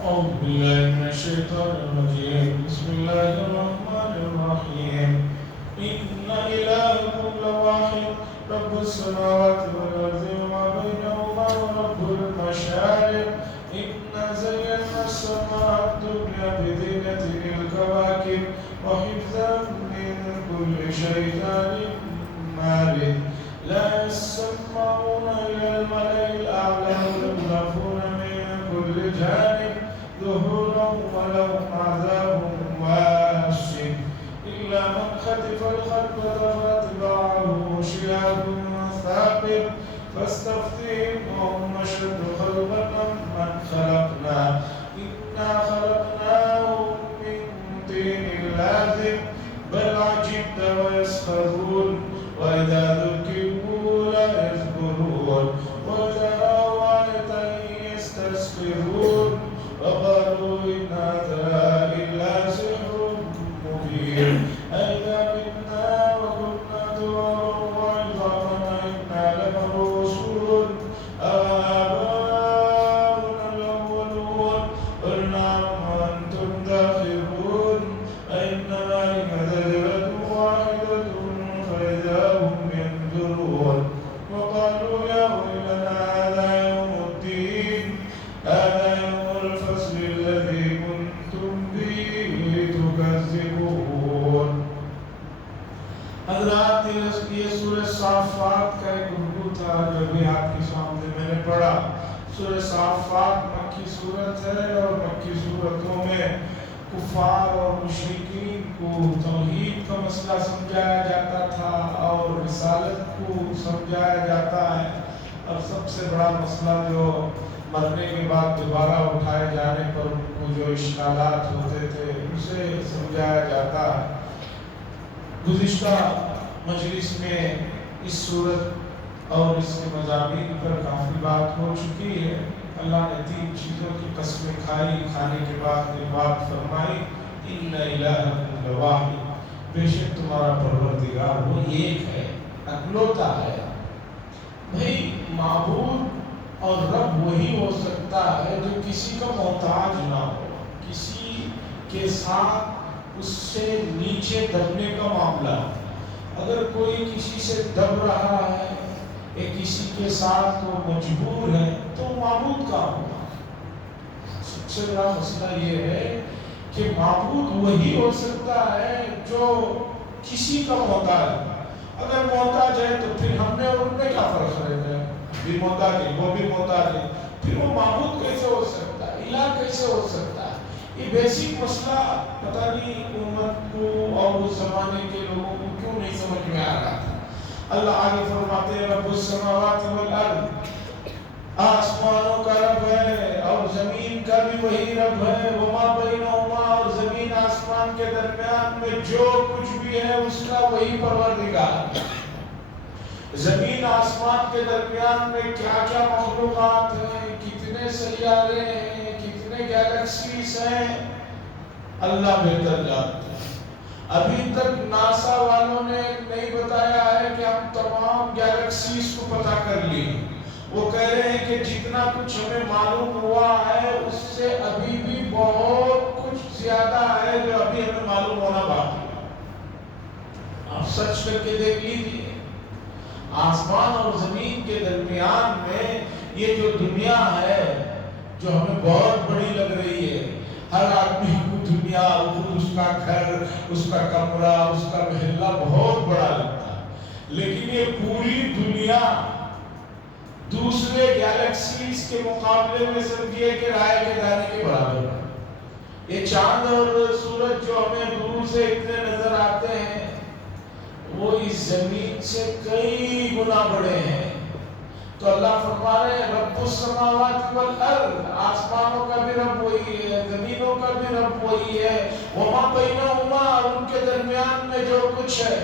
أعوذ بالله من الشيطان الرجيم. بسم الله الرحمن الرحيم. إن إلهكم لواحد رب السماوات والأرض وما بينهما ورب المشارق. إنا زينا السماء الدنيا بزينة الكواكب وحفظا من كل شيطان مارد. لا يسمعون إلى الملأ الأعلى ويقذفون من كل جانب ظهورا ولهم عذاب واسع إلا من خطف الخطبة فاتبعه شهاب ثاقب فاستفتهم هم أشد خلقا ممن خلقنا إنا خلقناهم من طين لازب بل عجبت ويسخرون وإذا ذكروا لا يذكرون وإذا رأوا آية يستسخرون وقالوا إن هذا إلا سحر مبين أئذا متنا وكنا ترابا وعظاما أئنا لمبعوثون آباؤنا الأولون قل نعم وأنتم داخرون أئنما هي زجرة واحدة فإذا هم ينظرون وقالوا يا ويلنا هذا يوم الدين هذا يوم الفصل الذي كنتم به تكذبون. حضرات یہ سورہ صافات کا ایک رکوع تھا جو بھی آپ کے سامنے میں نے پڑھا. سورہ صافات مکی صورت ہے اور مکی صورتوں میں کفار اور مشرکین کو توحید کا مسئلہ سمجھایا جاتا تھا اور رسالت کو سمجھایا جاتا ہے، اور سب سے بڑا مسئلہ جو مرنے کے بعد دوبارہ اٹھائے جانے پر ان کو جو اشکالات ہوتے تھے اسے سمجھایا جاتا ہے. گزشتہ مجلس میں اس صورت اور اس کے مضامین پر کافی بات ہو چکی ہے. اللہ نے 3 چیزوں کی قسمیں کھائی، کھانے کے بعد یہ بات فرمائی ان الہکم لواحد، بے شک تمہارا پروردگار وہ ایک ہے، اکلوتا ہے. بھئی معبود اور رب وہی ہو سکتا ہے جو کسی کا محتاج نہ ہو، کسی کے ساتھ اس سے نیچے دبنے کا معاملہ. اگر کوئی کسی سے دب رہا ہے یا کسی کے ساتھ وہ مجبور ہے تو معبود کا ہوگا. سب سے بڑا مسئلہ یہ ہے کہ معبود وہی ہو سکتا ہے جو کسی کا محتاج ہے. اگر محتاج ہے تو پھر ہم نے اور ان میں کیا فرق رہے گا؟ بھی محتاج ہے، وہ بھی محتاج ہے، پھر وہ معبود کیسے ہو سکتا ہے، الہ کیسے ہو سکتا ہے؟ یہ بیسک مسئلہ پتہ نہیں امت کو اور اس زمانے کے لوگوں کو کیوں نہیں سمجھ میں آ رہا تھا. اللہ آگے فرماتے ہیں رب السماوات والارض، آسمانوں کا رب ہے اور زمین کا بھی وہی رب ہے. وما بینہما، اور زمین آسمان کے درمیان میں جو کچھ بھی ہے اس کا وہی پروردگار. زمین آسمان کے درمیان میں کیا کیا مخلوقات ہیں، کتنے سیارے ہیں، کتنے گیلیکسیز ہیں، اللہ بہتر جانتا ہے. ابھی تک ناسا والوں نے نہیں بتایا ہے کہ ہم تمام گیلیکسیز کو پتہ کر لی. وہ کہہ رہے ہیں کہ جتنا کچھ ہمیں معلوم ہوا ہے اس سے ابھی بھی بہت کچھ زیادہ ہے جو ابھی ہمیں معلوم ہونا باقی ہے. آپ سرچ کر کے دیکھ لیجیے، آسمان اور زمین کے درمیان میں یہ جو دنیا ہے جو ہمیں بہت بڑی لگ رہی ہے، ہر آدمی کو دنیا، اس کا گھر، اس کا کمرہ، اس کا محلہ بہت بڑا لگتا ہے، لیکن یہ پوری دنیا دوسرے گیلیکسیز کے مقابلے میں سمجھیے کہ رائے کے دانے کے برابر ہے. یہ چاند اور سورج جو ہمیں دور سے اتنے نظر آتے ہیں وہ اس زمین سے کئی گنا بڑے ہیں. تو اللہ فرما رہے ہیں رب السماوات والارض، آسمانوں کا بھی رب وہی ہے، زمینوں کا بھی رب وہی ہے. وما بینہما، ان کے درمیان میں جو کچھ ہے.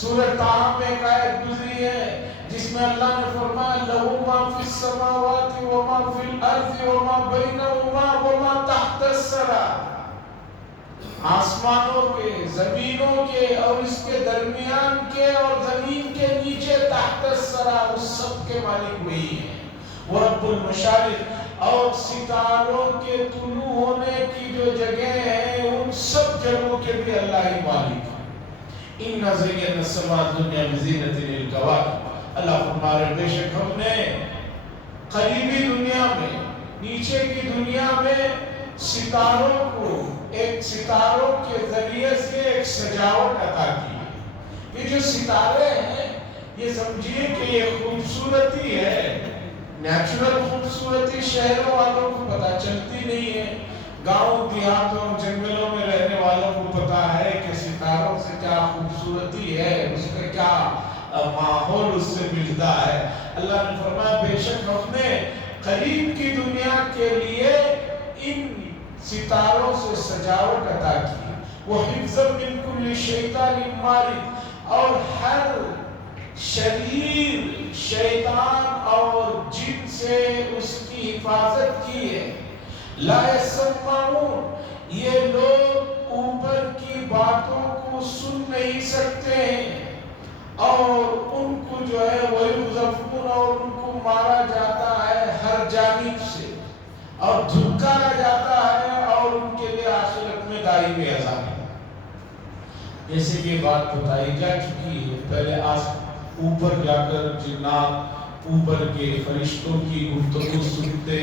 سورہ طه میں ایک آیت گزری ہے جس میں اللہ نے فرمایا لہو ما فی السماوات وما فی الارض وما بینہما وما تحت الثری، آسمانوں کے، زمینوں کے اور اس کے درمیان کے اور زمین کے نیچے تحت الثری، اس سب کے مالک وہی ہے. وہ رب المشارق، اور ستاروں کے طلوع ہونے کی جو جگہ ہیں ان سب جگہوں کے بھی اللہ ہی مالک ہے۔ اِنَّا زَيَّنَّا السَّمَاءَ الدُّنْيَا بِزِينَةٍ لِلْكَوَاكِبِ، اللہ فرما رہے بے شک ہم نے قریبی دنیا میں، نیچے کی دنیا میں ستاروں کو ایک ستاروں کے ذریعے سے ایک سجاوٹ عطا کی ہے۔ یہ جو ستارے ہیں یہ سمجھیے کہ یہ خوبصورتی ہے، نیچرل خوبصورتی شہروں والوں کو پتہ چلتی نہیں ہے، گاؤں دیہاتوں جنگلوں میں رہنے والوں کو پتا ہے کہ ستاروں سے کیا خوبصورتی ہے، اس کا کیا ماحول اس سے ملتا ہے۔ اللہ نے فرمایا بے شک ہم نے قریب کی دنیا کے لیے ان ستاروں سے سجاوٹ عطا کی، وہ حفظ من کل شیطان مارد، اور ہر شریر شیطان اور جن سے اس کی حفاظت کی ہے۔ لا يسمعون، یہ لوگ اوپر کی باتوں کو سن نہیں سکتے ہیں، اور ان کو جو ہے وَيُقْذَفُونَ، اور ان کو مارا جاتا ہے ہر جانب سے اور دھکارا جاتا ہے، اور ان کے لیے آخرت میں دائمی عذاب ہے۔ جیسے کہ بات بتائی جا چکی ہے، پہلے اوپر جا کر جنات اوپر کے فرشتوں کی گفتگو سنتے،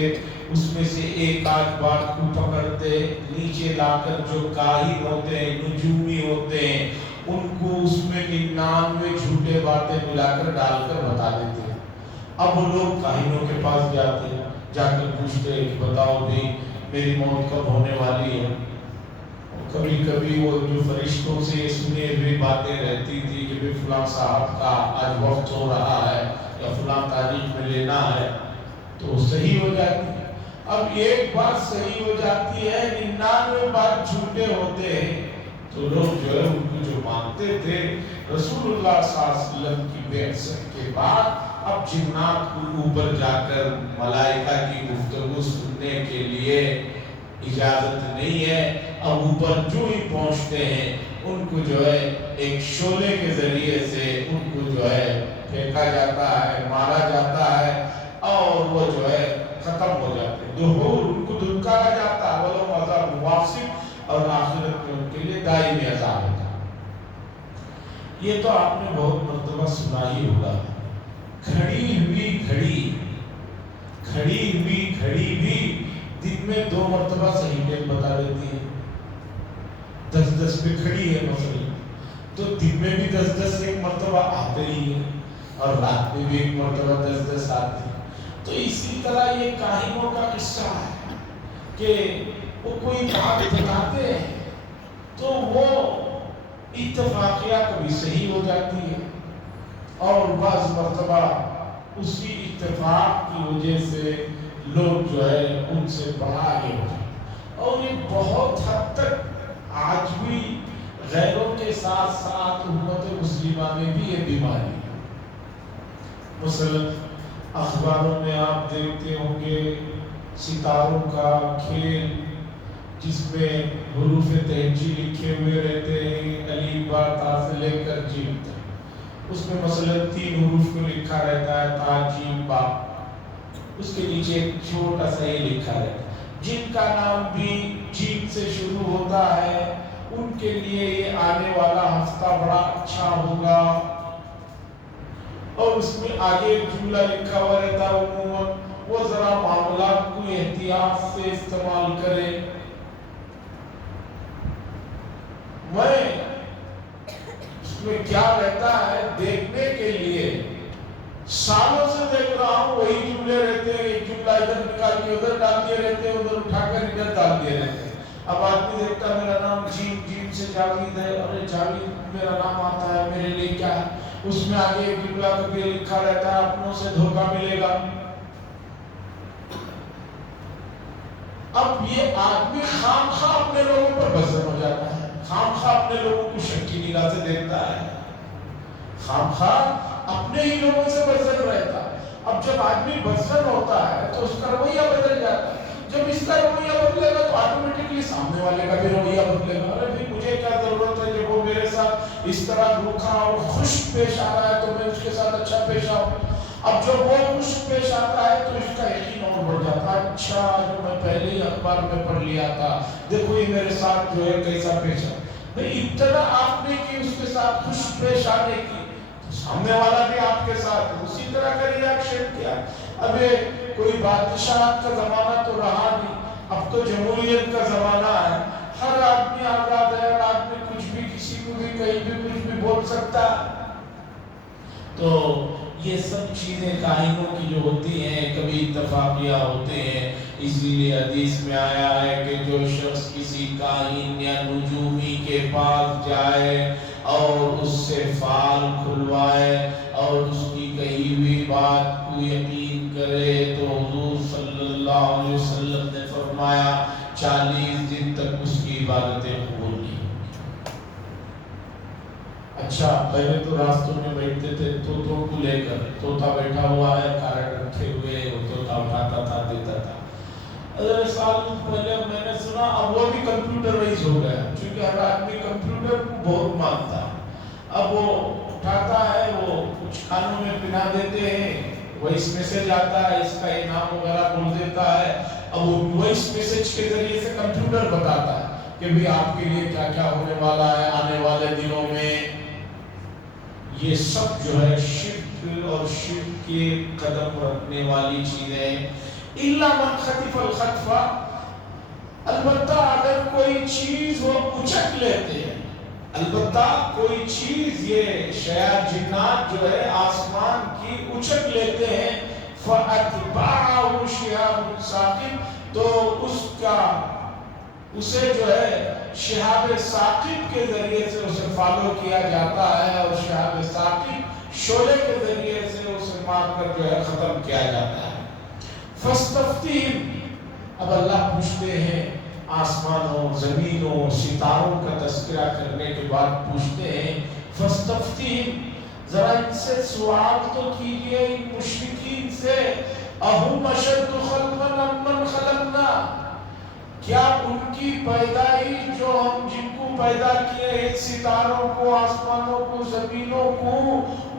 اس میں سے ایک آدھ بات کو پکڑتے، نیچے لا کر جو کاہن ہوتے ہیں، نجومی ہوتے ہیں، ان کو اس میں 99 جھوٹے باتیں ملا کر ڈال کر بتا دیتے ہیں۔ اب وہ لوگ کاہنوں کے پاس جاتے ہیں، جا کر پوچھتے ہیں کہ بتاؤ بھی میری موت کب ہونے والی ہے۔ کبھی کبھی وہ جو فرشتوں سے سنے ہوئی باتیں رہتی تھی کہ فلاں صاحب کا آج وقت ہو رہا ہے یا فلاں تاریخ میں لینا ہے، تو صحیح ہو جاتی ہے۔ اب ایک بات صحیح ہو جاتی ہے، 99 بات جھوٹے ہوتے ہیں، تو لوگ جو ہے ان کو جو مانتے تھے رسول اللہ صلی اللہ علیہ وسلم کی بعثت کے بعد، اب جنات کو اوپر جا کر ملائکہ کی گفتگو سننے کے لیے اجازت نہیں ہے۔ اب اوپر جو ہی پہنچتے ہیں ان کو جو ہے ایک شعلے کے ذریعے سے ان کو جو ہے پھینکا جاتا ہے، مارا جاتا ہے، اور وہ جو ہے ختم ہو جاتے ہیں، دہور ان کو دھکارا جاتا ہے، وہ لوگ عذاب واصب، اور آخرت میں ان کے لیے دائمی عذاب ہوتا ہے۔ یہ تو آپ نے بہت مرتبہ سنا ہی ہوگا، کھڑی ہوئی گھڑی بھی دن میں 2 مرتبہ صحیح ٹائم بتا دیتی ہے۔ 10 پہ کھڑی ہے مثلا، تو دن میں بھی 10 ایک مرتبہ آتے ہی ہے، اور رات میں بھی ایک مرتبہ 10 آتی ہے۔ تو اسی طرح یہ کاہنوں کا قصہ ہے کہ وہ کوئی بات بتاتے ہیں تو وہ اتفاقیہ کبھی صحیح ہو جاتی ہے، اور بعض مرتبہ اسی اتفاق کی وجہ سے لوگ جو ہے ان سے بڑا آگے ہو جائیں، اور یہ بہت حد تک آج بھی غیروں کے ساتھ ساتھ امت مسلمہ میں بھی یہ بیماری ہے۔ مثلا اخباروں میں آپ دیکھتے ہوں گے ستاروں کا کھیل، جس میں حروف تہجی لکھے ہوئے رہتے ہیں، الف با تا سے لے کر جیم تک۔ اس میں مثلا 3 حروف کو لکھا رہتا ہے، تا جیم با، اس کے نیچے ایک چھوٹا سا ہی لکھا رہتا ہے۔ جن کا نام بھی جیم سے شروع ہوتا ہے ان کے لیے یہ آنے والا ہفتہ بڑا اچھا ہوگا، اور اس میں آگے ایک جملہ لکھا ہوا رہتا ہے، عموماً وہ ذرا معاملات کو احتیاط سے استعمال کرے۔ میں اس میں کیا رہتا ہے دیکھنے کے لیے سالوں سے دیکھ رہا ہوں، وہی جملے رہتے ہیں، ایک جملہ ادھر نکال کے ادھر ڈال دیے رہتے ہیں، ادھر اٹھا کر ادھر ڈال دیے رہتے ہیں۔ اب آدمی دیکھتا ہے میرا نام جیم سے جاوید ہے، ارے جاوید میرا نام آتا ہے، میرے لیے کیا ہے؟ اس میں آگے ایک جملہ کبھی لکھا رہتا ہے، اپنوں سے دھوکہ ملے گا۔ اب یہ آدمی خام خواہ اپنے لوگوں پر بزن ہو جاتا ہے، خام خواہ اپنے لوگوں کو شک کی نگاہ سے دیکھتا ہے، خام خواہ اپنے ہی لوگوں سے بزن رہتا ہے۔ اب جب آدمی بزن ہوتا ہے تو اس کا رویہ بدل جاتا ہے، جب اس کا رویہ بدلے گا تو آٹومیٹکلی سامنے والے کا بھی رویہ بدلے گا۔ ارے بھی مجھے کیا ضرورت ہے جب وہ میرے ساتھ اس طرح روکھا اور خوش پیش آ رہا ہے تو میں اس کے ساتھ اچھا پیش آؤں۔ اب جب وہ مشک پیش آتا ہے تو اس کا یقین اور بڑھ جاتا ہے، اچھا جو میں پہلے ہی اخبار میں پڑھ لیا تھا، دیکھو یہ میرے ساتھ جو ہے کیسا پیش آتا۔ ابتدا آپ نے کی اس کے ساتھ خوش پیش آنے کی، سامنے والا بھی آپ کے ساتھ اسی طرح کا ریاکشن کیا۔ اب کوئی بادشاہ کا زمانہ تو رہا نہیں، اب تو جمہوریت کا زمانہ ہے، ہر آدمی آزاد ہے، ہر آدمی کچھ بھی کسی کو بھی کہیں بھی کچھ بھی بول سکتا ہے۔ تو یہ سب چیزیں کائنوں کی جو ہوتی ہیں کبھی اتفاقیہ ہوتے ہیں، اس لیے حدیث میں آیا ہے کہ جو شخص کسی کاہن یا نجومی کے پاس جائے اور اس سے فال کھلوائے اور اس کی کہی ہوئی بات کو یقین کرے تو حضور صلی اللہ علیہ وسلم نے فرمایا 40 دن تک اس کی عبادتیں قبول نہیں۔ اچھا پہلے تو راستوں میں بیٹھتے تھے طوطوں کو لے کر، طوطا بیٹھا ہوا ہے کارڈ رکھے ہوئے، وہ طوطا اٹھاتا تھا دیتا تھا۔ اگر سال پہلے میں نے سنا اب وہ بھی کمپیوٹرائز ہو گیا، کیونکہ ہر آدمی کمپیوٹر کو بہت مانتا ہے۔ اب وہ اٹھاتا ہے، وہ کچھ کانوں میں پہنا دیتے ہیں، وائس میسج آتا ہے، اس کا یہ نام وغیرہ بول دیتا ہے، اب وہ وائس میسج کے ذریعے سے کمپیوٹر بتاتا ہے کہ بھی آپ کے لیے کیا کیا ہونے والا ہے آنے والے دنوں میں۔ یہ سب جو ہے شرک اور شرک کے قدم رکھنے والی چیزیں۔ الا من خطف الخطفہ، البتہ اگر کوئی چیز وہ اچک لیتے ہیں، البتہ کوئی چیز یہ شیاط جنات جو ہے آسمان کی اچک لیتے ہیں، فَأَتْبَعَهُ شِهَابٌ ثَاقِبٌ، تو اسے جو ہے شہاب ثاقب کے ذریعے سے اسے فالو کیا جاتا ہے، اور شہاب ثاقب شعلے کے ذریعے سے اسے مار کر جو ہے ختم کیا جاتا ہے۔ فَاسْتَفْتِهِمْ، اب اللہ پوچھتے ہیں آسمانوں زمینوں ستاروں کا تذکرہ کرنے کے بعد پوچھتے ہیں فَاسْتَفْتِهِمْ، ذرا ان سے سوال تو کیجئے ان مشرکین سے، اَهُمْ أَشَدُّ خَلْقًا أَمَّنْ خَلَقْنَا، کیا ان کی پیدائش جو ہم جن کو پیدا کیے ہیں ستاروں کو آسمانوں کو زمینوں کو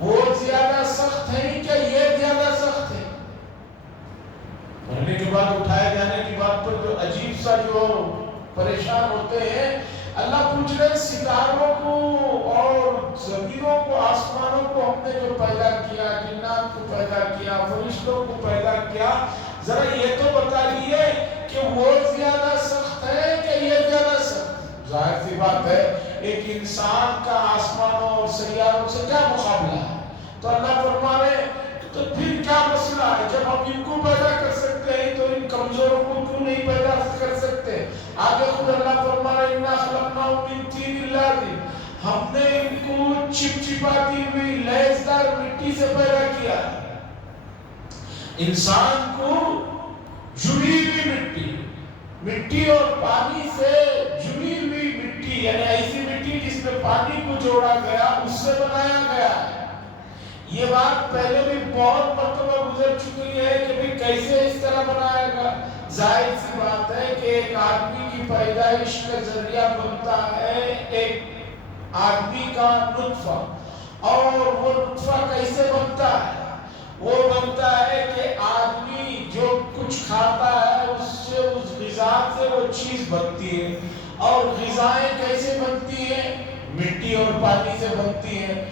وہ زیادہ سخت ہیں کیا یہ زیادہ سخت ہے؟ مرنے کے بعد اٹھائے جانے کی بات پر جو عجیب سا جو پریشان ہوتے ہیں، اللہ پوچھ رہے ہیں ستاروں کو اور زمینوں کو آسمانوں کو ہم نے جو پیدا کیا، جنات کو پیدا کیا، فرشتوں کو پیدا کیا، ذرا یہ تو بتا دیئے کہ وہ زیادہ سخت ہے کہ یہ زیادہ سخت؟ ظاہر سی بات ہے ایک انسان کا آسمانوں اور سیاروں سے کیا مقابلہ ہے؟ تو اللہ فرما رہے تو پھر کیا مسئلہ ہے؟ جب ہم ان کو پیدا کر سکتے ہیں تو ان کمزوروں کو کیوں نہیں پیدا کر سکتے؟ آگے خود اللہ فرما رہے اِنَّا خَلَقْنَاهُم مِّن طِينٍ لَازِبٍ، ہم نے ان کو چپچپاتی ہوئی لیسدار مٹی سے پیدا کیا۔ انسان کو جڑی ہوئی مٹی اور پانی سے جڑی ہوئی مٹی، یعنی ایسی مٹی جس میں پانی کو جوڑا گیا اس سے بنایا گیا ہے۔ یہ بات پہلے بھی بہت مرتبہ گزر چکی ہے کہ بھی کیسے اس طرح بنایا گا۔ ظاہر سی بات ہے کہ ایک آدمی کی پیدائش کا ذریعہ بنتا ہے ایک آدمی کا نطفہ، اور وہ نطفہ کیسے بنتا ہے؟ وہ بنتا ہے کہ آدمی جو کچھ کھاتا ہے اس سے اس غذا سے وہ چیز بنتی ہے، اور غذائیں کیسے بنتی ہیں؟ مٹی اور پانی سے بنتی ہیں۔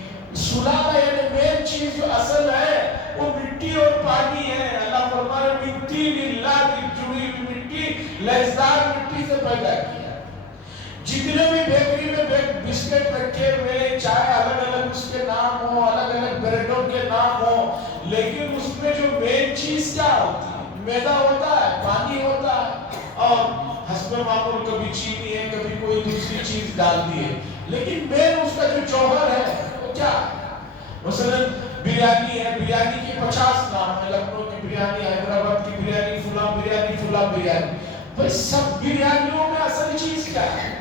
سلالہ یعنی مین چیز جو اصل ہے وہ مٹی اور پانی ہے۔ اللہ فرما رہے مِن طِينٍ لَازِبٍ، جڑی ہوئی مٹی لیسدار مٹی سے پیدا کیا۔ جتنے بھی بیکری میں بسکٹ رکھے ہوئے، چائے الگ الگ اس کے نام ہو، الگ الگ بریڈوں کے نام ہو، لیکن اس میں جو مین چیز کیا ہوتی ہے؟ میدا ہوتا ہے، پانی ہوتا ہے، اور حسب معمول کبھی چینی ہے کبھی کوئی دوسری چیز ڈال دی ہے، لیکن مین اس کا جو جوہر ہے وہ کیا ہے؟ مثلا بریانی ہے، بریانی کی 50 نام ہے، لکھنؤ کی بریانی، حیدرآباد کی بریانی، فلاں بریانی، فلاں بریانی، بھئی سب بریانیوں میں اصل چیز کیا ہے؟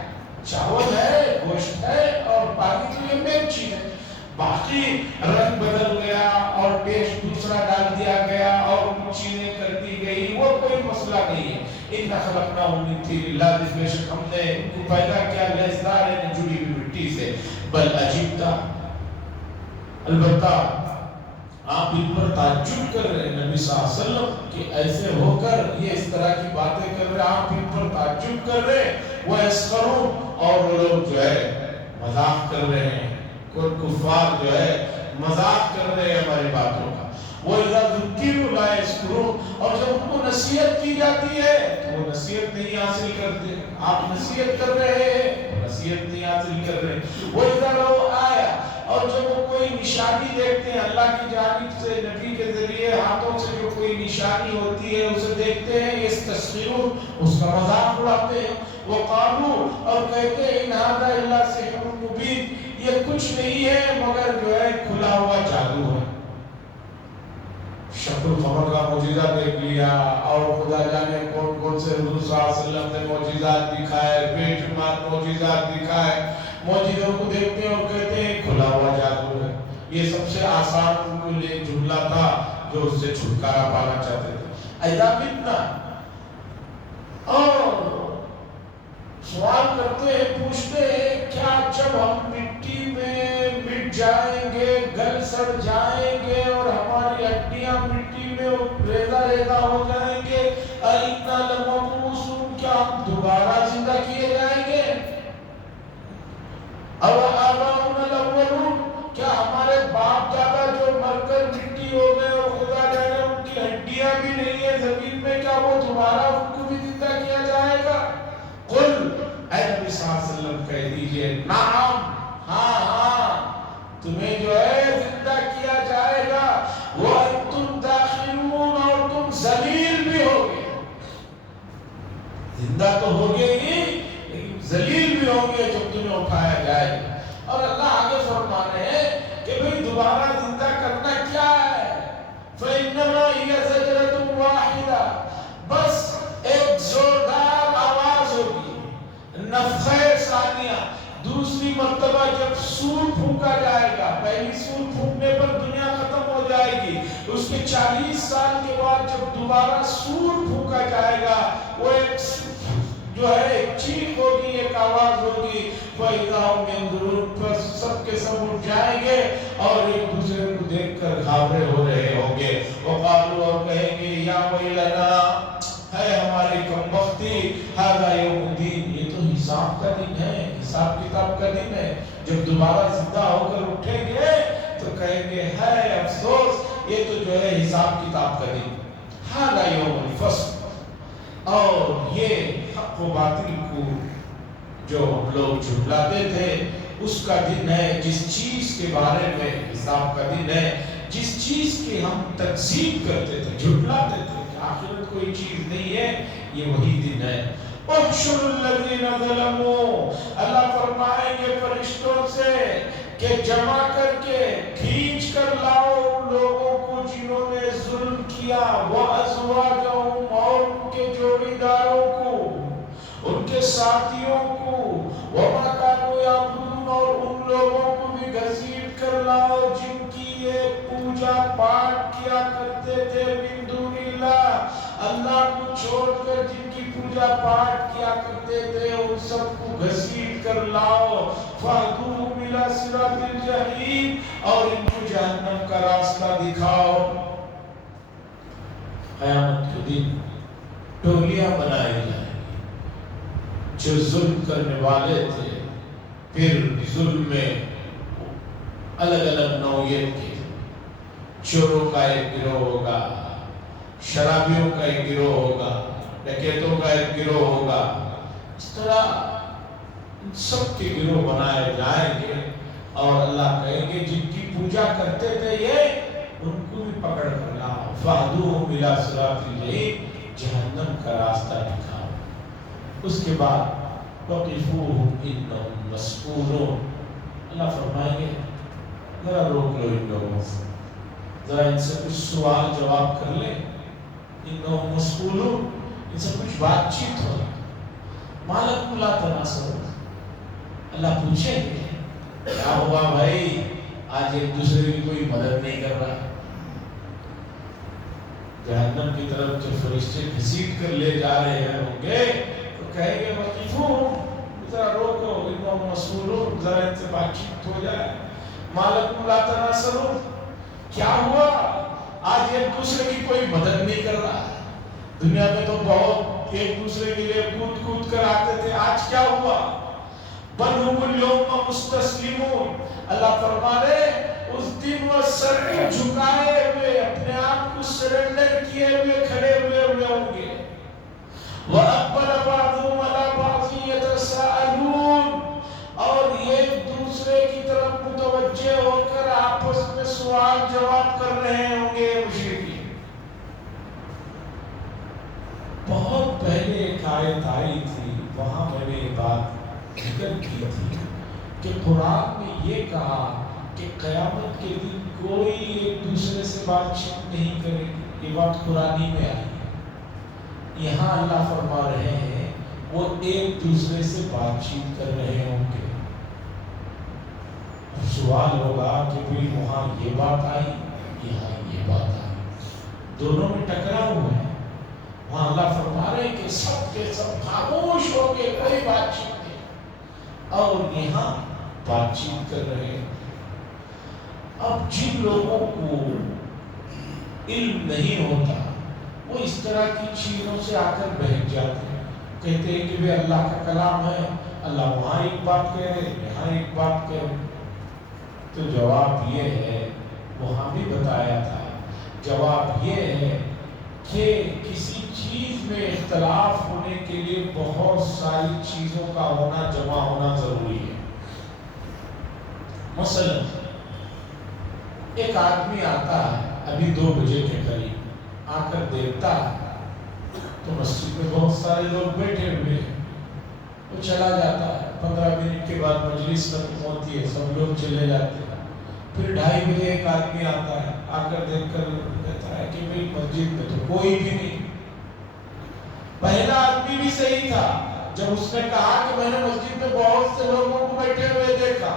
چاول ہے، گوشت ہے، اور باقی تو یہ مین چیز ہے۔ باقی رنگ بدل گیا اور ٹیسٹ دوسرا ڈال دیا گیا اور کچھ چیزیں کر دی گئی، وہ کوئی مسئلہ نہیں ہے۔ اِنَّا خَلَقْنَاهُم مِّن طِينٍ لَازِبٍ، بے شک ہم نے ان کو پیدا کیا لیسدار یعنی جڑی ہوئی مٹی سے۔ بل عجیبتا، البتہ آپ ان پر تعجب کر رہے ہیں نبی صلی اللہ علیہ وسلم کہ ایسے ہو کر یہ اس طرح کی باتیں کر رہے ہیں، آپ ان پر تعجب کر رہے ہیں۔ وہ یسخرون، اور وہ لوگ جو ہے مذاق کر رہے ہیں، کوئی کفار جو ہے مذاق کر رہے ہیں ہماری باتوں کا۔ وَإِذَا ذُكِّرُوا لَا يَذْكُرُونَ، اور جب ان کو نصیحت کی جاتی ہے تو وہ نصیحت نہیں حاصل کرتے۔ آپ نصیحت کر رہے ہیں، نصیحت نہیں حاصل کر رہے۔ وَإِذَا رَأَوْا آیَةً، اور جب وہ کوئی نشانی دیکھتے ہیں اللہ کی جانب سے نبی کے ذریعے ہاتھوں سے جو کوئی نشانی ہوتی ہے اسے دیکھتے ہیں، یستسخرون، اس کا مذاق اڑاتے ہیں۔ وقالوا، اور کہتے ہیں ان ھذا الا سحر مبین، یہ کچھ نہیں ہے مگر جو ہے کھلا ہوا جادو ہے۔ شق القمر کا معجزہ دیکھ لیا، اور خدا جانے کون کون سے حضور صلی اللہ علیہ وسلم نے معجزات دکھائے، بے شمار معجزات دکھائے۔ معجزوں کو دیکھتے ہیں اور کہتے ہیں کھلا ہوا جادو ہے۔ یہ سب سے آسان ان کو لیے جملہ تھا جو اس سے چھٹکارا پانا چاہتے تھے۔ ایدا کتنا، اور سوال کرتے ہیں، پوچھتے ہیں کیا جب ہم مٹی میں مٹ جائیں گے، گل سڑ جائیں گے اور ہماری ہڈیاں مٹی میں ریزہ ریزہ ہو جائیں گے، اِنَّا لَمَبْعُوثُونَ، کیا ہم دوبارہ زندہ کیے جائیں گے؟ اور آباؤنا الاولون، کیا ہمارے باپ دادا جو مر کر مٹی ہو گئے اور خدا جانے ان کی ہڈیاں بھی نہیں ہیں زمین میں، کیا وہ دوبارہ ان کو بھی زندہ کیا جائے گا؟ قل، اے نبی صلی اللہ علیہ وسلم کہہ دیجئے، نعم، ہاں ہاں، تمہیں جو ہے زندہ کیا جائے گا، وَأَنْتُمْ دَاخِلُونَ، اور تم ذلیل بھی ہوگے۔ زندہ تو ہوگے ہی لیکن ذلیل بھی ہوں گے جب تمہیں اٹھایا جائے گا۔ اور اللہ آگے فرما رہے ہیں کہ بھئی دوبارہ زندہ کرنا کیا ہے؟ فَإِنَّمَا هِيَ زَجْرَةٌ وَاحِدَةٌ، بس ایک زوردار آواز ہوگی، نفخہ ثانیہ، دوسری مرتبہ جب سور پھونکا جائے گا، پہلی سور پھونکنے پر دنیا ختم ہو جائے گی، اس کے 40 سال کے بعد جب دوبارہ سور پھونکا جائے گا، وہ ایک جو ہے ایک چیخ ہوگی، ایک آواز ہوگی، فَإِذَا هُمْ يَنظُرُونَ، پر سب کے سب اٹھ جائیں گے اور ایک دوسرے کو دیکھ کر گھابرے ہو رہے ہوں گے۔ وَقَالُوا، اور کہیں گے، یا وَيْلَنَا، ہے ہماری کمبختی، هَذَا يَوْمُ الدِّينِ، یہ تو حساب کا دن ہے، حساب کتاب کا دن ہے۔ جب دوبارہ زندہ ہو کر اٹھیں گے تو کہیں گے ہے افسوس، یہ تو جو ہے حساب کتاب کا دن، هَذَا يَوْمُ الْفَصْلِ، اور یہ حق و باطل کو جو ہم لوگ جھٹلاتے تھے اس کا دن ہے، جس چیز کے بارے میں حساب کا دن ہے، جس چیز کی ہم تکذیب کرتے تھے، جھٹلاتے تھے کہ آخرت کوئی چیز نہیں ہے، یہ وہی دن ہے۔ احشر الذین ظلموا، اللہ فرمائیں گے فرشتوں سے کہ جمع کر کے کھینچ کر لاؤ ان لوگوں کو جنہوں نے ظلم کیا، وَأَزْوَاجَهُمْ، اور ان کے جوڑی داروں کو، ان کے ساتھیوں کو، وَمَا كَانُوا يَعْبُدُونَ، اور ان لوگوں کو بھی گھسیٹ کر لاؤ جن کی یہ پوجا پاٹ کیا کرتے تھے، من دون اللہ، اللہ کو چھوڑ کر جن کی پوجا پاٹ کیا کرتے تھے ان سب کو گھسیٹ کر لاؤ، فَاهْدُوهُمْ إِلَى صِرَاطِ الْجَحِيمِ، اور ان کو جہنم کا راستہ دکھاؤ۔ قیامت کے دن ٹولیاں بنائی جائیں جو ظلم کرنے والے تھے، پھر ظلم میں الگ الگ نوعیت کے، چوروں کا ایک گروہ ہوگا، شرابیوں کا ایک گروہ ہوگا، ڈکیتوں کا ایک گروہ ہوگا، اس طرح سب کے گروہ بنائے جائیں گے، اور اللہ کہیں گے جن کی پوجا کرتے تھے یہ ان کو بھی پکڑ کر لاؤ، فَاهْدُوهُمْ إِلَى صِرَاطِ الْجَحِيمِ، جہنم کا راستہ دکھاؤ۔ اس کے بعد وَقِفُوهُمْ إِنَّهُمْ مَسْئُولُونَ، اللہ فرمائیں گے ذرا روک لو ان لوگوں سے، ذرا ان سے کچھ سوال جواب کر لیں، انہم مسئولون، ان سے کچھ بات چیت ہو، مالک لا تناصرون، اللہ پوچھیں گے کیا ہوا بھائی، آج ایک دوسرے کی کوئی مدد نہیں کر رہا۔ جہنم کی طرف جو فرشتے گھسیٹ کر لے جا رہے ہوں گے تو کہیں گے وقفوہم، ذرا روکو، انہم مسئولون، ذرا ان سے بات چیت ہو جائے، مالک لا تناصرون، کیا ہوا، آج ایک دوسرے کی کوئی مدد نہیں کر رہا ہے. دنیا میں تو بہت ایک دوسرے کے لیے کود کود کر آتے تھے. آج کیا ہوا؟ بل هم اليوم مستسلمون. اللہ فرما رہے اس دن وہ سر جھکائے ہوئے اپنے آپ کو سرنڈر کیے ہوئے کھڑے ہوئے ہوں گے. وَأَقْبَلَ بَعْضُهُمْ عَلَى بَعْضٍ يَتَسَاءَلُونَ. اور ایک دوسرے کی طرف متوجہ ہو کر آپس میں سوال جواب کر رہے ہوں گے مشرکین. بہت پہلے ایک آیت آئی تھی، وہاں میں نے یہ بات ذکر کی تھی کہ قرآن نے یہ کہا کہ قیامت کے دن کوئی ایک دوسرے سے بات چیت نہیں کرے گی. یہ بات قرآنی میں آئی ہے. یہاں اللہ فرما رہے ہیں وہ ایک دوسرے سے بات چیت کر رہے ہوں گے. سوال ہوگا کہ بھی وہاں یہ بات آئی، یہاں یہ بات آئی، دونوں میں ٹکراؤ ہوئے ہیں. وہاں اللہ فرما رہے ہیں کہ سب کے سب خاموش ہو کے کوئی بات چیت نہیں، اور یہاں بات چیت کر رہے ہیں. اب جن لوگوں کو علم نہیں ہوتا وہ اس طرح کی چیزوں سے آ کر بہک جاتے ہیں. کہتے ہیں کہ اللہ کا کلام ہے، اللہ وہاں ایک بات کہہ رہے یہاں ایک بات کہہ رہے. تو جواب یہ ہے، وہاں بھی بتایا تھا، جواب یہ ہے کہ کسی چیز میں اختلاف ہونے کے لیے بہت ساری چیزوں کا ہونا، جمع ہونا ضروری ہے. مثلا ایک آدمی آتا ہے ابھی 2 بجے کے قریب، آ کر دیکھتا ہے تو مسجد میں بہت سارے لوگ بیٹھے ہوئے ہیں. وہ چلا جاتا ہے، 15 منٹ کے بعد مجلس ختم ہوتی ہے، سب لوگ چلے جاتے ہیں. پھر 2:30 بجے ایک آدمی آتا ہے، آ کر دیکھ کر کہتا ہے کہ بھئی مسجد میں تو کوئی بھی نہیں. پہلا آدمی بھی صحیح تھا جب اس نے کہا کہ میں نے مسجد میں بہت سے لوگوں کو بیٹھے ہوئے دیکھا.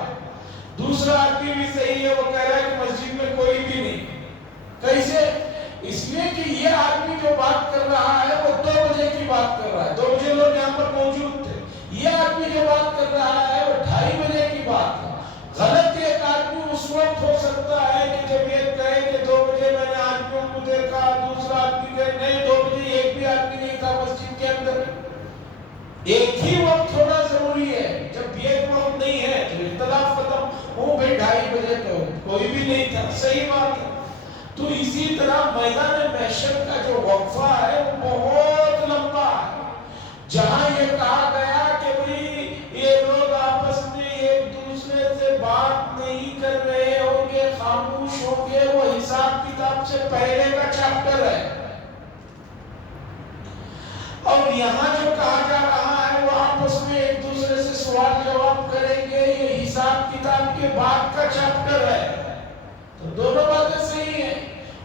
دوسرا آدمی بھی صحیح ہے، وہ کہہ رہا ہے کہ مسجد میں کوئی بھی نہیں. کیسے؟ اس لیے کہ یہ آدمی جو بات کر رہا ہے وہ 2 بجے کی بات کر رہا ہے، 2 بجے لوگ یہاں پر موجود تھے. یہ آدمی جو بات کر رہا ہے وہ 2:30 بجے کی بات ہے. غلط ایک آدمی اس وقت ہو سکتا ہے کہ جب یہ کہے کہ 2 بجے میں نے آدمیوں کو دیکھا، دوسرا آدمی کہے نہیں 2 بجے ایک بھی آدمی نہیں تھا مسجد کے اندر. ایک ہی وقت ہونا ضروری ہے. جب ایک وقت نہیں ہے تو اختلاف ختم. وہ بھائی 2:30 بجے تو کوئی بھی نہیں تھا، صحیح بات ہے. تو اسی طرح میدان محشر کا جو وقفہ ہے وہ بہت لمبا ہے، جہاں یہ کہا گیا کہ بھئی یہ لوگ آپس میں ایک دوسرے سے بات نہیں کر رہے ہوں گے، خاموش ہوں گے. وہ حساب کتاب سے پہلے کا چیپٹر ہے. اور یہاں جو کہا جا رہا ہے وہ آپس میں ایک دوسرے سے سوال جواب کریں گے، یہ حساب کتاب کے بعد کا چیپٹر ہے. تو دونوں باتیں صحیح ہیں.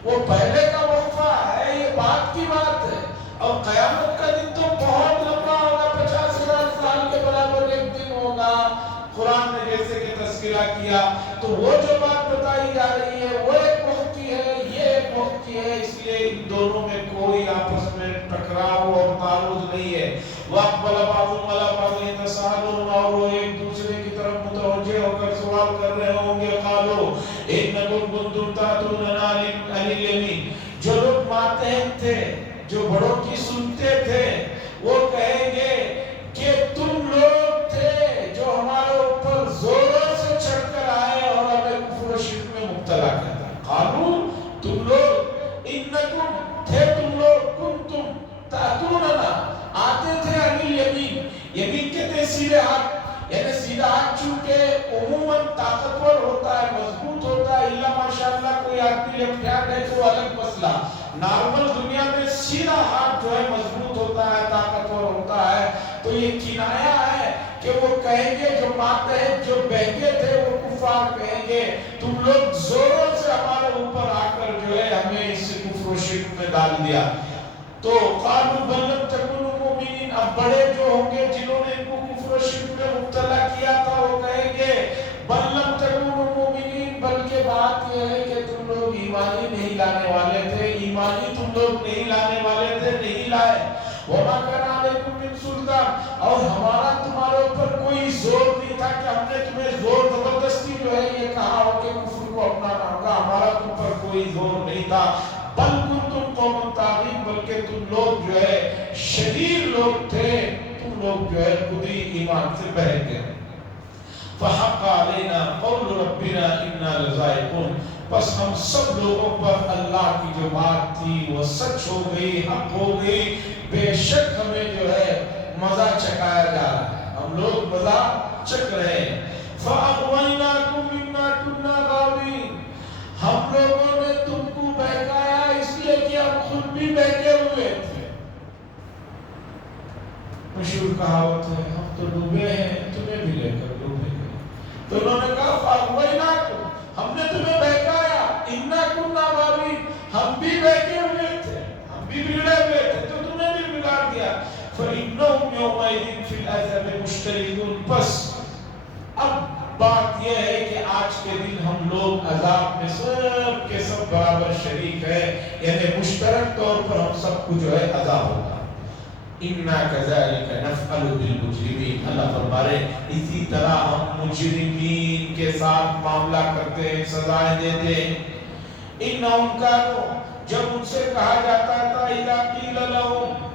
وہ پہلے کا وقفہ ہے، یہ بات کی بات ہے. اور قیامت کا دن تو بہت لمبا ہوگا، 50,000 سال کے برابر ایک دن ہوگا. قرآن نے جیسے کہ تذکرہ کیا تو وہ جو بات بتائی جا رہی ہے وہ ایک وقت کی ہے، یہ ایک وقت کی ہے. اس لیے ان دونوں میں کوئی آپس میں ٹکراؤ اور تعارض نہیں ہے. وَأَقْبَلَ بَعْضُهُمْ عَلَى بَعْضٍ يَتَسَاءَلُونَ. اور وہ ایک دوسرے کی طرف متوجہ ہو کر سوال کر رہے ہوں گے. قَالُوا إِنَّكُمْ كُنتُمْ تَأْتُونَنَا عَنِ الْيَمِينِ. جو لوگ ماتحت تھے، جو بڑوں کی سنتے تھے، وہ کہیں گے کہ تم لوگ تھے جو ہمارے اوپر زوروں سے چڑھ کر آئے اور ہمیں کفر و شرک میں مبتلا کرتا. قالوا تم لوگ، انکم تھے تم لوگ، کنتم تأتوننا آتے تھے عن الیمین. یمین کہتے ہیں سیدھے ہاتھ، یعنی سیدھا ہاتھ چونکہ عموماً طاقتور ہوتا ہے، مضبوط ہوتا ہے. اللہ ماشاءاللہ کوئی آدمی لیفٹ ہینڈ ہے تو الگ مسئلہ. نارمل دنیا میں سیدھا ہاتھ جو ہے مضبوط ہوتا ہے، طاقتور ہوتا ہے. تو یہ کنایا ہے کہ وہ کہیں گے جو ماتحت جو بہکے تھے وہ کفار کہیں گے تم لوگ زوروں سے ہمارے اوپر آ کر جو ہے ہمیں اس کفر و شرک میں ڈال دیا. تو قالوا بل لم تكونوا مؤمنین. اب بڑے جو ہوں گے جنہوں نے ان کو کفر و شرک میں مبتلا کیا تھا وہ کہیں گے بل لم تكونوا مؤمنین، بلکہ بات یہ ہے کہ تم لوگ ایمانی نہیں لانے والے تھے، ایمانی تم لوگ نہیں لانے والے تھے، نہیں لائے. وما كان عليكم من سلطان. اور ہمارا تمہارے اوپر کوئی زور نہیں تھا کہ ہم نے تمہیں زور زبردستی جو ہے یہ کہا ہو کہ کفر کو اپنانا ہوگا. ہمارا تم پر کوئی زور نہیں تھا. بل کنتم قوم طاغین، بلکہ تم لوگ جو ہے شریر لوگ تھے، تم لوگ جو ہے خود ہی ایمان سے بہک گئے۔ فحق علینا قول ربنا انا لذائقون، بس ہم سب لوگوں پر اللہ کی جو بات تھی وہ سچ ہو گئی، حق ہو گئی، بے شک ہمیں جو ہے مزہ چکایا جا رہا ہے، ہم لوگ مزہ چک رہے ہیں۔ فَأَغْوَيْنَاكُمْ إِنَّا كُنَّا غَاوِينَ، ہم لوگوں نے تم کو بہکایا اس لیے کہ ہم خود بھی بہکے ہوئے تھے۔ مشہور کہاوت ہے، ہم تو ڈوبے ہیں تمہیں بھی لے کر ڈوبے گئے۔ تو انہوں نے کہا فَأَغْوَيْنَاكُمْ، ہم نے تمہیں بہکایا، إِنَّا كُنَّا غَاوِينَ، ہم بھی بہکے ہوئے تھے، ہم بھی بگڑے ہوئے تھے تو تمہیں بھی بگاڑ دیا۔ فَإِنَّهُمْ يَوْمَئِذٍ فِي الْعَذَابِ مُشْتَرِكُونَ، بس اب بات یہ ہے کہ آج کے دن ہم لوگ عذاب میں سب کے سب برابر شریک ہے، یعنی مشترک طور پر ہم سب کو جو ہے عذاب ہوگا۔ اِنَّا كَذَلِكَ نَفْعَلُ بِالْمُجْرِمِينَ، اللہ فرما رہے اسی طرح ہم مجرمین کے ساتھ معاملہ کرتے ہیں، سزائیں دیتے ہیں۔ اِنَّهُمْ كَانُوا، جب ان سے کہا جاتا تھا اِذَا قِيلَ لَهُمْ،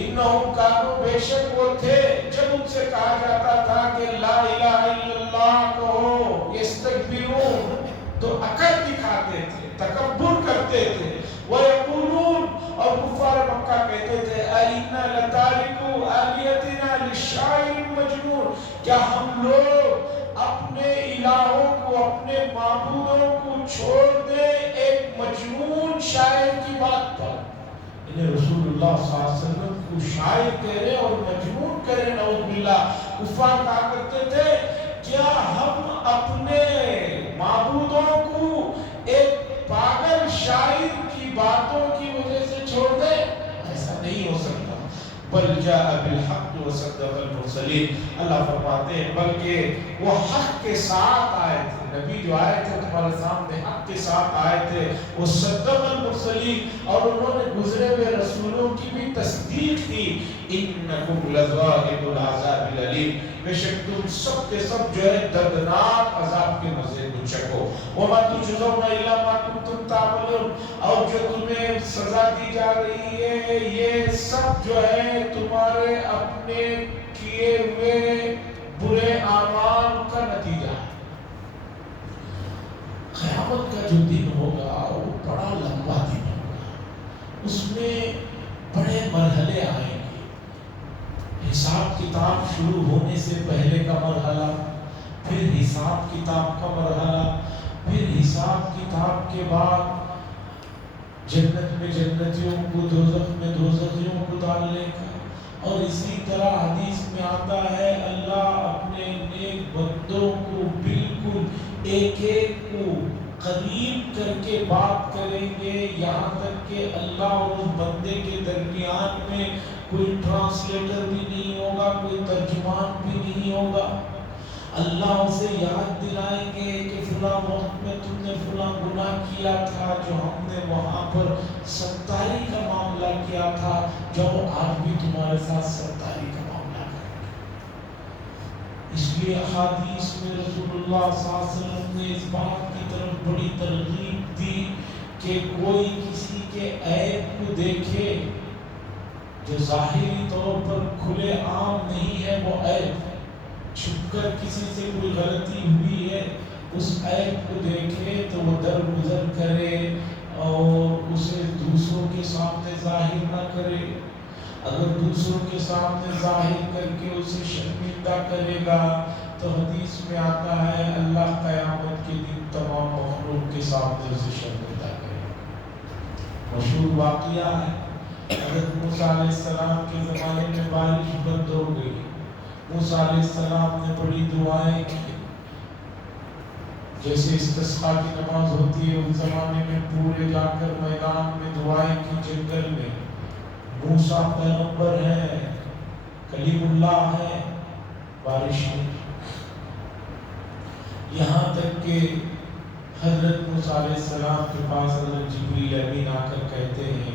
انہم کانو، بے شک وہ تھے، جب ان سے کہا جاتا تھا کہ لا الہ الا اللہ کہو، یستکبرون، تو عقل دکھاتے تھے، تکبر کرتے تھے۔ وَيَقُولُونَ، اور کفار مکہ کہتے تھے اَإِنَّا لَتَارِكُو آلِهَتِنَا لِلشَّاعِرٍ مَجْنُونَ، کیا ہم لوگ اپنے الہوں کو، اپنے معبودوں کو چھوڑ دیں ایک مجنون شاعر کی بات پر؟ انہیں رسول اللہ صلی اللہ علیہ وسلم کو شاعر کہہ رہے اور مجنون کہہ رہے، نعوذ باللہ۔ کفار کہا کرتے تھے کیا ہم اپنے معبودوں کو ایک پاگل شاعر کی باتوں کی وجہ سے چھوڑ دیں؟ ایسا نہیں ہو سکتا۔ بل جاء بالحق وصدق المرسلین، اللہ فرماتے ہیں بلکہ وہ حق کے ساتھ آئے تھے، نبی جو آئے تھے تمہارے سامنے حق کے ساتھ آئے تھے، وہ صدق المرسلین، اور انہوں نے گزرے ہوئے رسولوں کی بھی تصدیق کی۔ انکم لذائق العذاب العلیم، بے شک تم سب کے سب جو ہے دردناک عذاب کے مزے کو چکھو۔ وما تجزون الا ما کنتم تعملون، اور جو تمہیں سزا دی جا رہی ہے یہ سب جو ہے تمہارے اپنے کیے ہوئے برے اعمال کا نتیجہ ہے۔ قیامت کا جو دن ہوگا وہ بڑا لمبا دن ہوگا، اس میں بڑے مرحلے آئیں گے۔ حساب کتاب شروع ہونے سے پہلے کا مرحلہ، پھر حساب کتاب کا مرحلہ، پھر حساب کتاب کے بعد جنت میں جنتیوں کو، دوزخ میں دوزخیوں کو ڈالنے کا۔ اور اسی طرح حدیث میں آتا ہے اللہ اپنے نیک بندوں کو بالکل ایک ایک کو قریب کر کے بات کریں گے، یہاں تک کہ اللہ اور اس بندے کے درمیان میں کوئی ٹرانسلیٹر بھی نہیں ہوگا، کوئی ترجمان بھی نہیں ہوگا۔ اللہ اسے یاد دلائیں گے کہ فلاں وقت میں تم نے فلاں گناہ کیا تھا جو ہم نے وہاں پر ستاری کا معاملہ کیا تھا، جو آج بھی تمہارے ساتھ ستاری کا معاملہ کریں گے۔ اس لیے احادیث میں رسول اللہ صلی اللہ علیہ وسلم نے اس بات کی طرف بڑی ترغیب دی کہ کوئی کسی کے عیب کو دیکھے جو ظاہری طور پر کھلے عام نہیں ہے، وہ عیب چھپ کر کسی سے کوئی غلطی ہوئی ہے اس عیب کو دیکھے تو وہ درگزر کرے اور اسے دوسروں کے سامنے ظاہر نہ کرے۔ اگر دوسروں کے سامنے ظاہر کر کے اسے شرمندہ کرے گا تو حدیث میں آتا ہے اللہ قیامت کے دن تمام مخلوق کے سامنے اسے شرمندہ کرے گا۔ مشہور واقعہ ہے، حضرت موسیٰ علیہ السلام کے زمانے میں بارش بند ہو گئی، موسیٰ علیہ السلام نے بڑی دعائیں کی، جیسے استسقاء کی نماز ہوتی ہے اس زمانے میں پورے جا کر میدان میں دعائیں کی، جنگل میں۔ موسیٰ پیغمبر ہے، کلیم اللہ ہے، بارش ہوئی، یہاں تک کہ حضرت موسیٰ علیہ السلام کے پاس حضرت جبریل امین آ کر کہتے ہیں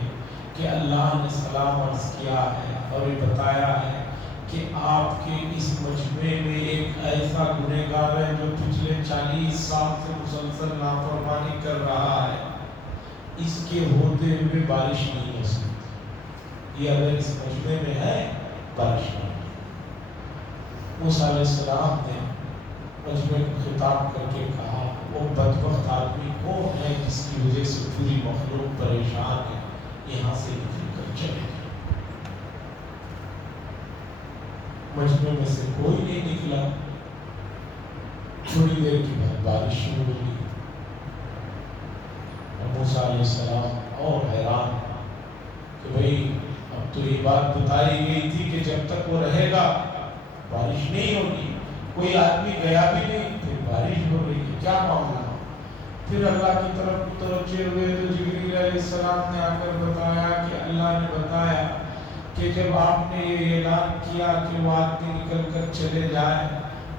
کہ اللہ نے سلام عرض کیا ہے اور یہ بتایا ہے کہ آپ کے اس مجمع میں ایک ایسا گنہگار ہے جو پچھلے 40 سال سے مسلسل نافرمانی کر رہا ہے، اس کے ہوتے ہوئے بارش نہیں ہو سکتی، یہ اگر اس مجمع میں ہے بارش نہیں۔ موسیٰ علیہ السلام نے مجمع کو خطاب کر کے کہا وہ بدبخت آدمی کون ہے جس کی وجہ سے پوری مخلوق پریشان ہے، یہاں سے نکل کر چلے گئے۔ مجمع میں سے کوئی نہیں نکلا، تھوڑی دیر کے بعد بارش شروع ہوئی۔ موسیٰ علیہ السلام اور حیران کہ بھئی اب تو یہ بات بتائی گئی تھی کہ جب تک وہ رہے گا بارش نہیں ہوگی، کوئی آدمی گیا بھی نہیں، پھر بارش ہو رہی ہے، کیا معاملہ؟ پھر اللہ کی طرف متوجہ ہوئے تو جبریل علیہ السلام نے آ کر بتایا کہ اللہ نے بتایا کہ جب آپ نے یہ اعلان کیا کہ وہ آدمی نکل کر چلے جائے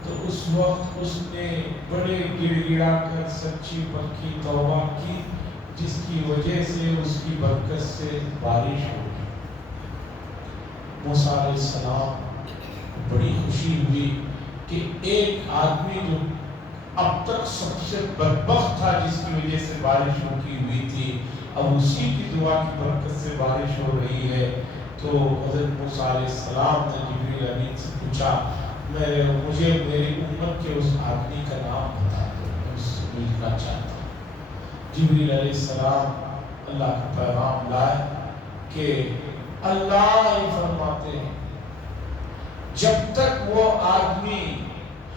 تو اس وقت اس نے بڑے گڑ گڑا کر سچی پکی توبہ کی، جس کی وجہ سے اس کی برکت سے بارش ہو گئی۔ موسیٰ علیہ السلام بڑی خوشی ہوئی کہ ایک آدمی جو اب تک سب سے بدبخت تھا جس کی وجہ سے بارش رکی ہوئی تھی، اب اسی کی دعا کی برکت سے بارش ہو رہی ہے۔ تو حضرت موسیٰ علیہ السلام نے جبریل امین سے پوچھا مجھے میری امت کے اس آدمی کا نام بتا دو، میں اس سے ملنا چاہتا ہوں۔ جبریل علیہ السلام اللہ کا پیغام لائے کہ اللہ یہ فرماتے ہیں جب تک وہ آدمی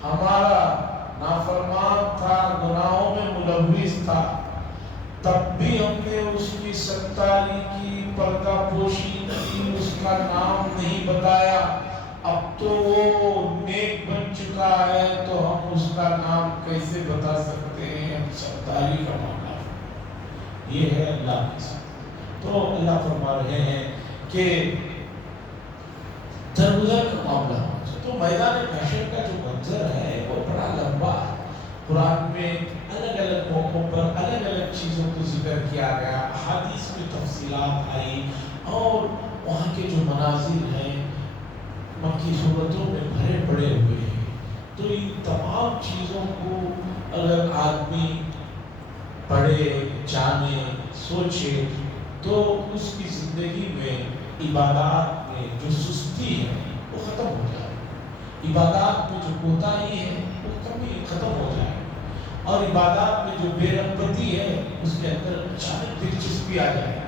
ہمارا نافرمان تھا، گناہوں میں ملوث تھا، تب بھی ہم نے اس کی ستاری کی، پردہ پوشی کی، اس کا نام نہیں بتایا۔ اب تو وہ نیک بن چکا ہے تو ہم اس کا نام کیسے بتا سکتے ہیں؟ ہم ستاری کا معاملہ ہے، یہ ہے اللہ کے ساتھ۔ تو اللہ فرما رہے ہیں کہ درگزر کا معاملہ، تو میدان محشر کا جو منظر ہے وہ بڑا لمبا ہے۔ قرآن میں الگ الگ موقعوں پر الگ الگ چیزوں کو ذکر کیا گیا، احادیث میں تفصیلات آئی، اور وہاں کے جو مناظر ہیں مکی صورتوں میں بھرے پڑے ہوئے ہیں۔ تو ان تمام چیزوں کو اگر آدمی پڑھے، جانے، سوچے تو اس کی زندگی میں عبادات میں جو سستی ہے وہ ختم ہو جائے، عبادات میں جو کوتاہی ہے وہ کمی ختم ہو جائے، اور عبادات میں جو بے رغبتی ہے اس کے اندر اچانک دلچسپی آ جائے۔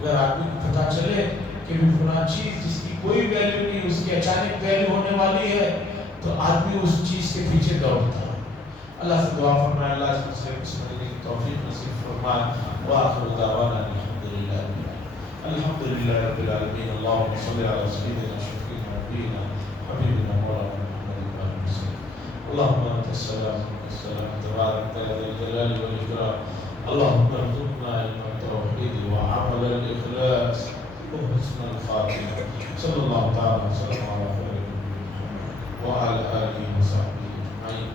اگر آدمی کو پتہ چلے کہ فلاں چیز جس کی کوئی ویلیو نہیں اس کی اچانک ویلیو ہونے والی ہے تو آدمی اس چیز کے پیچھے دوڑتا ہے۔ اللہ سے دعا فرمائے اللہ اس سے سمجھنے کی توفیق نصیب فرمائے۔ وآخر دعوانا الحمدللہ رب العالمین۔ اللہم صلی علی سیدنا شفیعنا نبینا حبیبنا مولانا محمد وسلم۔ اللہم انت السلام والسلام تبارک ذا الجلال والاکرام۔ اللہم ارزقنا علم التوحید وعمل الاخلاص وحسن الخاتمہ۔ صلی اللہ تعالی وسلم علی خیر محمد وعلی آلہ وصحبہ اجمعین۔